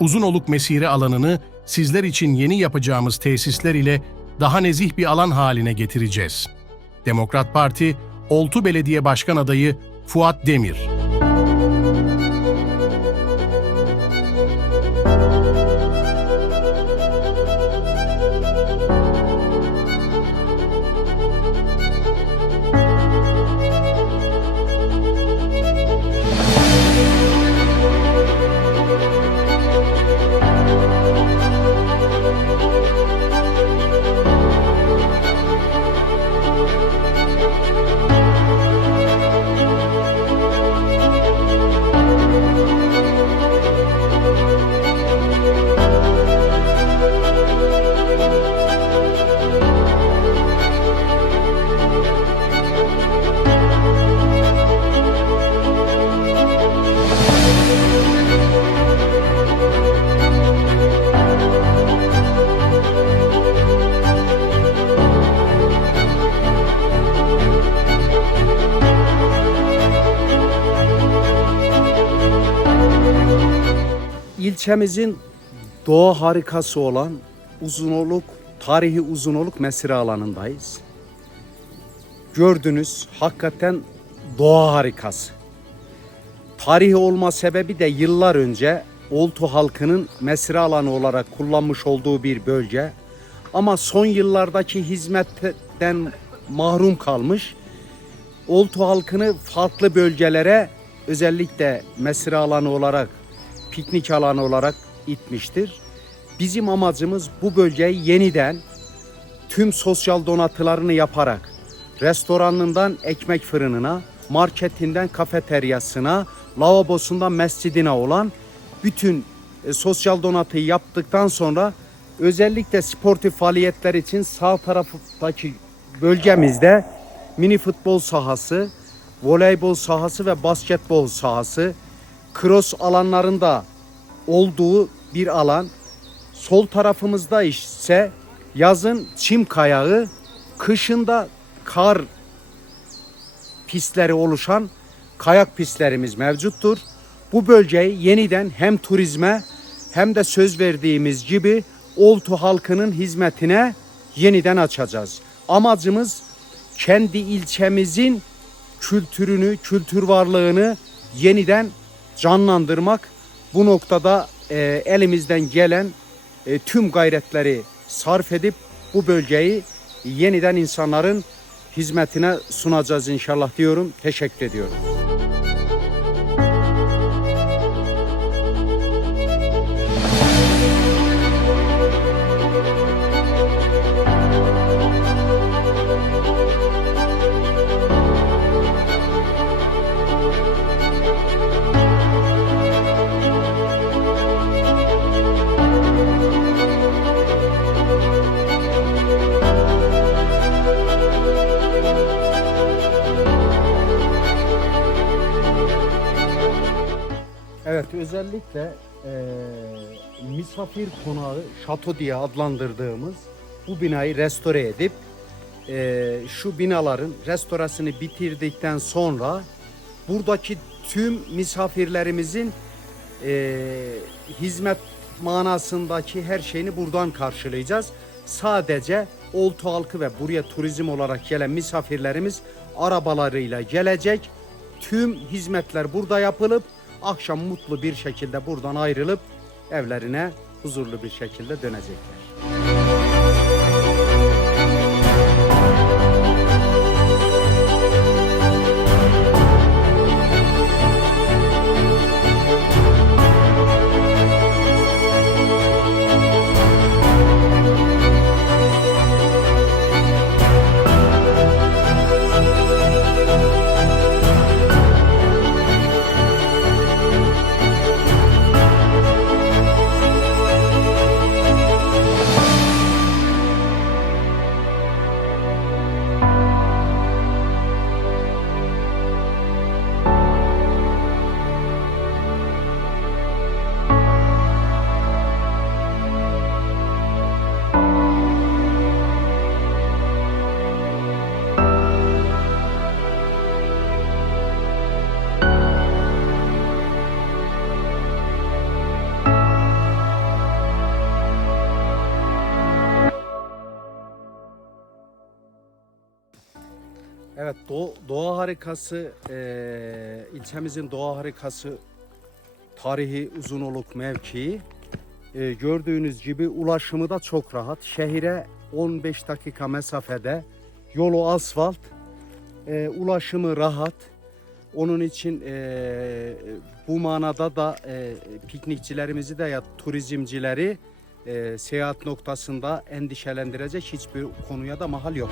Uzunoluk mesire alanını sizler için yeni yapacağımız tesisler ile daha nezih bir alan haline getireceğiz. Demokrat Parti, Oltu Belediye Başkan Adayı Fuat Demir. İlçemizin doğa harikası olan Uzunoluk, tarihi Uzunoluk mesire alanındayız. Gördünüz hakikaten doğa harikası. Tarihi olma sebebi de yıllar önce Oltu halkının mesire alanı olarak kullanmış olduğu bir bölge. Ama son yıllardaki hizmetten mahrum kalmış. Oltu halkını farklı bölgelere özellikle mesire alanı olarak, piknik alanı olarak itmiştir. Bizim amacımız bu bölgeyi yeniden tüm sosyal donatılarını yaparak restoranından ekmek fırınına, marketinden kafeteryasına, lavabosundan mescidine olan bütün e, sosyal donatıyı yaptıktan sonra özellikle sportif faaliyetler için sağ taraftaki bölgemizde mini futbol sahası, voleybol sahası ve basketbol sahası, cross alanlarında olduğu bir alan. Sol tarafımızda ise yazın çim kayağı, kışında kar pistleri oluşan kayak pistlerimiz mevcuttur. Bu bölgeyi yeniden hem turizme hem de söz verdiğimiz gibi Oltu halkının hizmetine yeniden açacağız. Amacımız kendi ilçemizin kültürünü, kültür varlığını yeniden canlandırmak. Bu noktada e, elimizden gelen e, tüm gayretleri sarf edip bu bölgeyi yeniden insanların hizmetine sunacağız inşallah diyorum. Teşekkür ediyorum. Özellikle eee, misafir konağı şato diye adlandırdığımız bu binayı restore edip eee, şu binaların restorasını bitirdikten sonra buradaki tüm misafirlerimizin eee, hizmet manasındaki her şeyini buradan karşılayacağız. Sadece Oltu halkı ve buraya turizm olarak gelen misafirlerimiz arabalarıyla gelecek. Tüm hizmetler burada yapılıp akşam mutlu bir şekilde buradan ayrılıp evlerine huzurlu bir şekilde dönecekler. Evet, do- doğa harikası, e, ilçemizin doğa harikası tarihi Uzunoluk mevkii. E, gördüğünüz gibi ulaşımı da çok rahat. Şehire 15 dakika mesafede, yolu asfalt, e, ulaşımı rahat. Onun için e, bu manada da e, piknikçilerimizi de ya turizmcileri e, seyahat noktasında endişelendirecek hiçbir konuya da mahal yok.